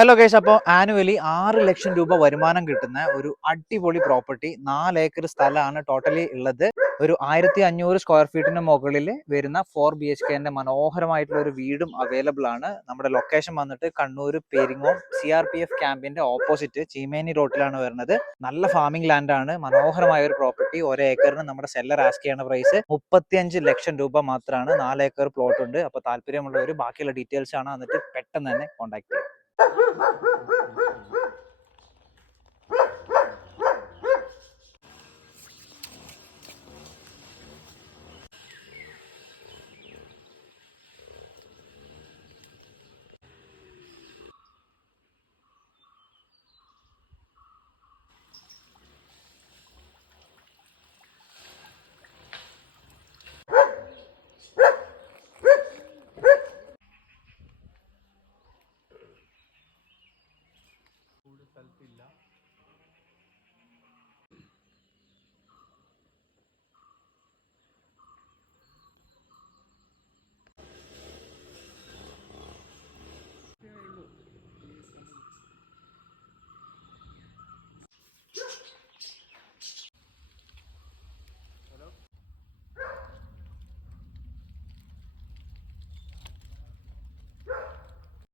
Hello guys, അപ്പോൾ annually 6 ലക്ഷം രൂപ വരുമാനം കിട്ടുന്ന ഒരു അടിപൊളി പ്രോപ്പർട്ടി 4 ഏക്കർ സ്ഥലമാണ് ടോട്ടലി ഉള്ളത്. ഒരു 1500 സ്ക്വയർ ഫീറ്റിന് മുകളിൽ വരുന്ന 4 BHK മനോഹരമായിട്ടുള്ള ഒരു വീടും അവൈലബിൾ ആണ്. നമ്മുടെ ലൊക്കേഷൻ വന്നിട്ട് കണ്ണൂർ പെരിങ്ങോം CRPF ക്യാമ്പിന്റെ ഓപ്പോസിറ്റ് ചീമേനി റോഡിലാണ് വരുന്നത്. നല്ല ഫാമിംഗ് ലാൻഡ് ആണ്, മനോഹരമായ ഒരു പ്രോപ്പർട്ടി. 1 ഏക്കറിന് നമ്മുടെ സെല്ലർ ആസ്ക് ചെയ്യുന്ന പ്രൈസ് 35 ലക്ഷം രൂപ മാത്രമാണ്. 4 ഏക്കർ പ്ലോട്ട് ഉണ്ട്. അപ്പോൾ താല്പര്യമുള്ളവർ ബാക്കിയുള്ള ഡീറ്റെയിൽസ് ആണ്, എന്നിട്ട് പെട്ടെന്ന് തന്നെ കോൺടാക്ട് ചെയ്യുക. സ്ഥലത്തില്ല.